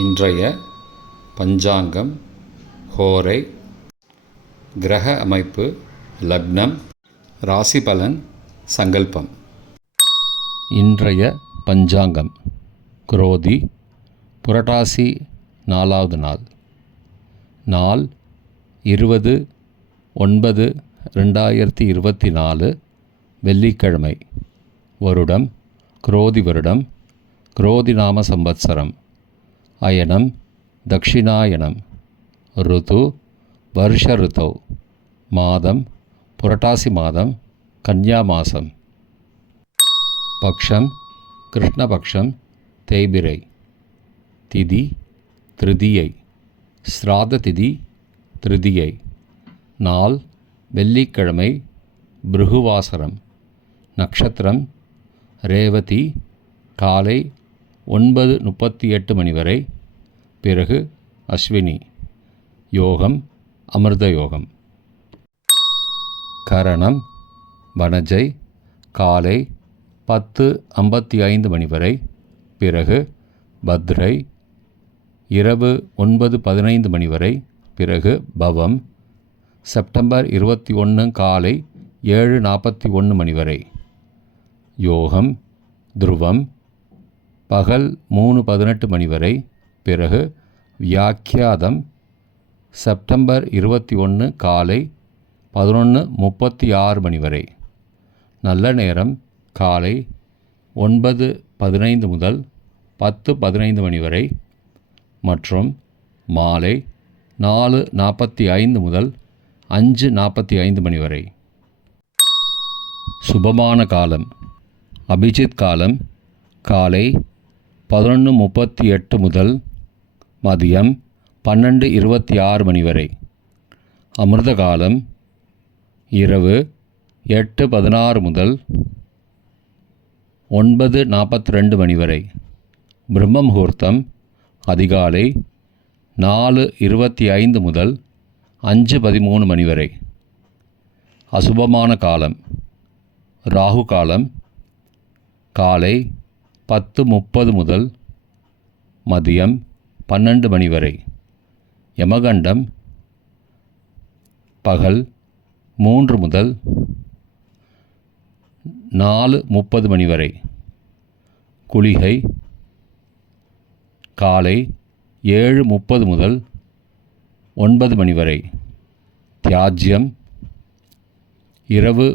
இன்றைய பஞ்சாங்கம், ஹோரை, கிரக அமைப்பு, லக்னம், ராசி பலன், சங்கல்பம். இன்றைய பஞ்சாங்கம் குரோதி புரட்டாசி 4வது நாள். நாள் 20/9/2024 வெள்ளிக்கிழமை. வருடம் குரோதி வருடம், குரோதி நாம சம்பத்சரம். அயனம் தக்ஷிணாயனம். ருது வருஷ ருத்தோ. மாதம் புரட்டாசி மாதம், கன்யா மாதம். பக்ஷம் கிருஷ்ணபக்ஷம், தேய்பிரை. திதி திருதியை, ஸ்ராத திதி திருதியை. நாள் வெள்ளிக்கிழமை, பிருகுவாசரம். நட்சத்திரம் ரேவதி. காலை 9:38 மணி வரை, பிறகு அஸ்வினி. யோகம் அமிர்த யோகம். கரணம் வனஜை. காலை 10:55 மணி வரை, பிறகு பத்ரை. இரவு 9:15 மணி வரை, பிறகு பவம். செப்டம்பர் 21 காலை 7:41 மணி வரை. யோகம் துருவம். பகல் 3:18 மணி வரை, பிறகு வியாக்கியாதம். செப்டம்பர் 21 காலை 11:36 மணி வரை. நல்ல நேரம் காலை 9:15 முதல் 10:15 மணி வரை மற்றும் மாலை 4:45 முதல் 5:45 மணி வரை. சுபமான காலம் அபிஜித் காலம் காலை 11:38 முதல் மதியம் 12:26 மணி வரை. அமிர்த காலம் இரவு 8:16 முதல் 9:42 மணி வரை. பிரம்ம முகூர்த்தம் அதிகாலை 4:25 முதல் 5:13 மணி வரை. அசுபமான காலம் ராகு காலம் காலை 10:30 முதல் மதியம் 12 மணி வரை. யமகண்டம் பகல் 3 முதல் 4:30 மணி வரை. குளிகை காலை 7:30 முதல் 9 மணி வரை. தியாஜ்யம் இரவு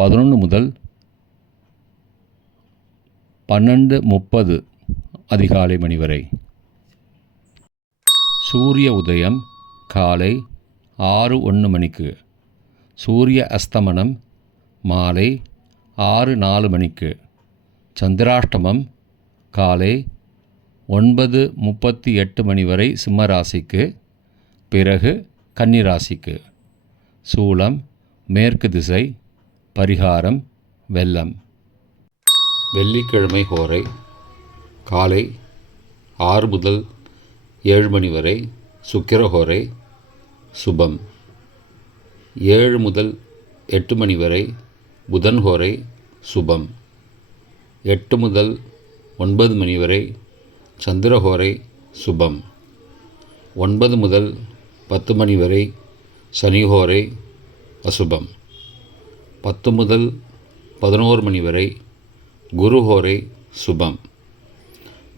11 முதல் 12:30 அதிகாலை மணி வரை. சூரிய உதயம் காலை 6:01 மணிக்கு. சூரிய அஸ்தமனம் மாலை 6:04 மணிக்கு. சந்திராஷ்டமம் காலை 9:38 மணி வரை சிம்மராசிக்கு, பிறகு கன்னிராசிக்கு. சூலம் மேற்கு திசை. பரிகாரம் வெல்லம். வெள்ளிக்கிழமை ஹோரை காலை 6 முதல் 7 மணி வரை சுக்கிரஹோரை சுபம். 7 முதல் 8 மணி வரை புதன் ஹோரை சுபம். 8 முதல் 9 மணி வரை சந்திரஹோரை சுபம். 9 முதல் 10 மணி வரை சனிஹோரை அசுபம். 10 முதல் 11 மணி வரை குருஹோரை சுபம்.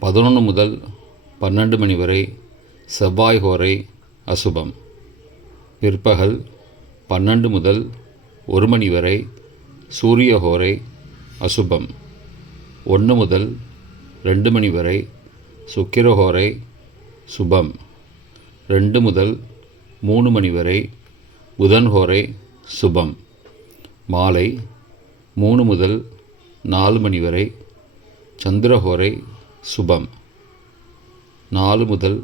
11 முதல் 12 மணி வரை செவ்வாய் ஹோரை அசுபம். பிற்பகல் 12 முதல் 1 மணி வரை சூரிய ஹோரை அசுபம். 1 முதல் 2 மணி வரை சுக்கிரஹோரை சுபம். 2 முதல் 3 மணி வரை புதன் ஹோரை சுபம். மாலை 3 முதல் 4 மணி வரை சந்திரஹோரை சுபம். 4 முதல்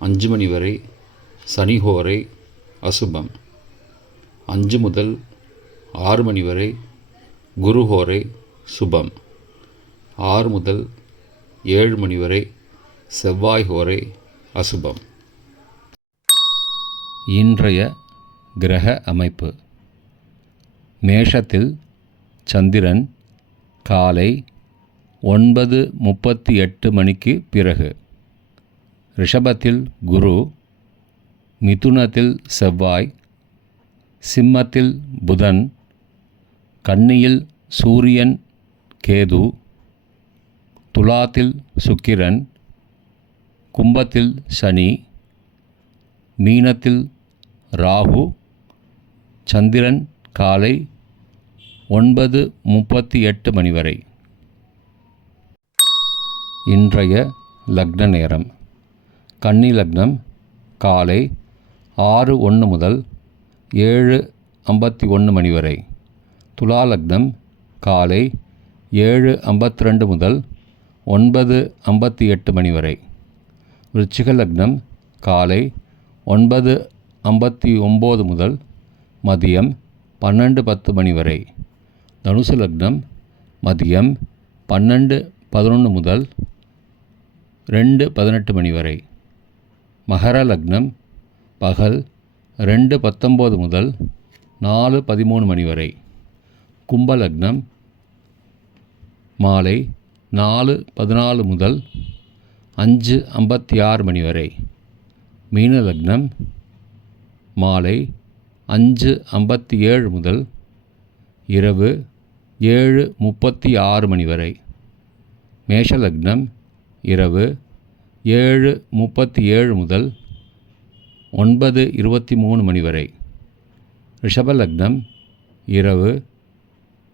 5 மணி வரை சனிஹோரை அசுபம். 5 முதல் 6 மணி வரை குருஹோரை சுபம். 6 முதல் 7 மணி வரை செவ்வாய் ஹோரை அசுபம். இன்றைய கிரக அமைப்பு. மேஷத்தில் சந்திரன் காலை 9:38 மணிக்கு பிறகு. ரிஷபத்தில் குரு, மிதுனத்தில் செவ்வாய், சிம்மத்தில் புதன், கன்னியில் சூரியன் கேது, துலாத்தில் சுக்கிரன், கும்பத்தில் சனி, மீனத்தில் ராகு, சந்திரன் காலை 9:38 மணி வரை. இன்றைய லக்ன நேரம். கன்னி லக்னம் காலை 6:01 முதல் 7:51 மணி வரை. துலா லக்னம் காலை 7:52 முதல் 9:58 மணி வரை. விருச்சிக லக்னம் காலை 9:59 முதல் மதியம் 12:10 மணி வரை. தனுசு லக்னம் மதியம் 12:11 முதல் 2:18 மணி வரை. மகர லக்னம் பகல் 2:19 முதல் 4:13 மணி வரை. கும்ப லக்னம் மாலை 4:14 முதல் 5:56 மணி வரை. மீன லக்னம் மாலை 5:57 முதல் இரவு 7:36 மணி வரை. மேஷ லக்னம் இரவு 7:37 முதல் 9:23 மணி வரை. ரிஷப லக்னம் இரவு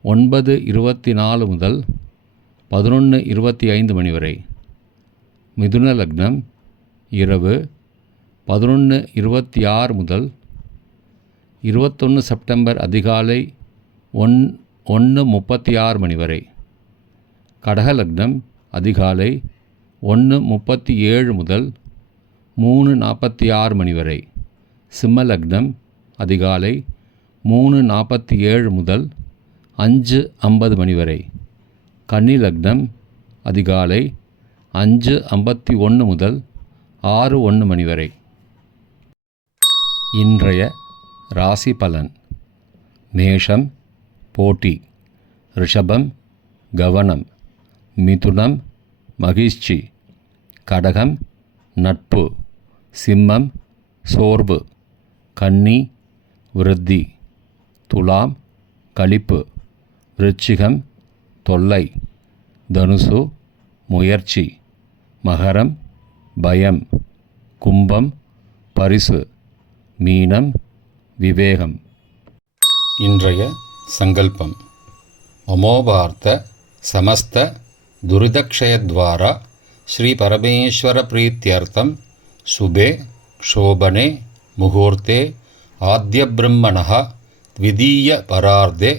9:24 முதல் 11:25 மணி வரை. மிதுன லக்னம் இரவு 11:26 முதல் 21 செப்டம்பர் அதிகாலை 1:36 மணி வரை. கடக லக்னம் அதிகாலை 1:37 முதல் 3:46 மணி வரை. சிம்ம லக்னம் அதிகாலை 3:47 முதல் 5:50 மணி வரை. கன்னி லக்னம் அதிகாலை 5:51 முதல் 6:01 மணி வரை. இன்றைய ராசி பலன். மேஷம் போட்டி, ரிஷபம் கவனம், மிதுனம் மகிழ்ச்சி, கடகம் நட்பு, சிம்மம் சோர்வு, கன்னி விருத்தி, துலாம் களிப்பு, விருச்சிகம் தொல்லை, தனுசு முயற்சி, மகரம் பயம், கும்பம் பரிசு, மீனம் விவேகம். இன்றைய சங்கல்பம். அமோபார்த்த சமஸ்த துரிதக்ஷயத்வாரா ஸ்ரீ பரமேஸ்வர பிரீத்யர்த்தம் சுபே க்ஷோபனே முகூர்த்தே ஆத்ய பிரம்மணः த்விதீய பரார்த்தே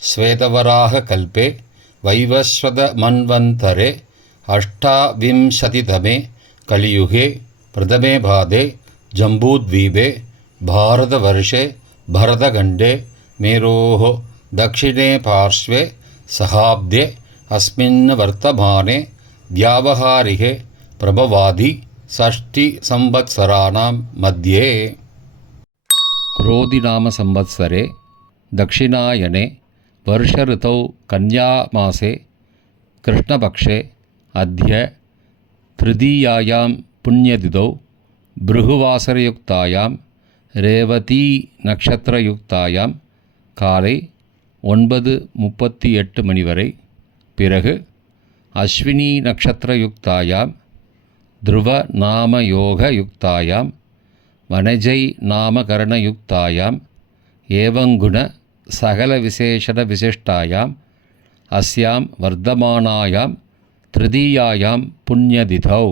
ஸ்வேதவராக கல்பே வைவஸ்வத மன்வந்தரே அஷ்டாவிம்சதிதமே கலியுகே பிரதமே பாதே ஜம்பூத்வீபே பாரதவர்ஷே பரதகண்டே மேரோः दक्षिणे पार्श्वे सहाब्दे अस्मिन् वर्तमाने व्यावहारिके प्रभवादि षष्टिसंवत्सराणां मध्ये. क्रोधिनाम संवत्सरे दक्षिणायने वर्षऋतौ कन्यामासे कृष्णपक्षे अद्य तृतीयायां पुण्यतिथौ भृगुवासरयुक्तायां रेवती नक्षत्रयुक्तायां காலை 9:38 மணி வரை. பிறகு அஸ்வினி நக்ஷத்திரயுக்தாயாம் த்ருவ நாமயோக யுக்தாயாம் வனஜை நாமகரணயுக்தாயாம் ஏவங்குண சகல விசேஷண விசிஷ்டாயாம் அஸ்யாம் வர்த்தமானாயாம் திருதீயாயாம் புண்ணியதிதௌ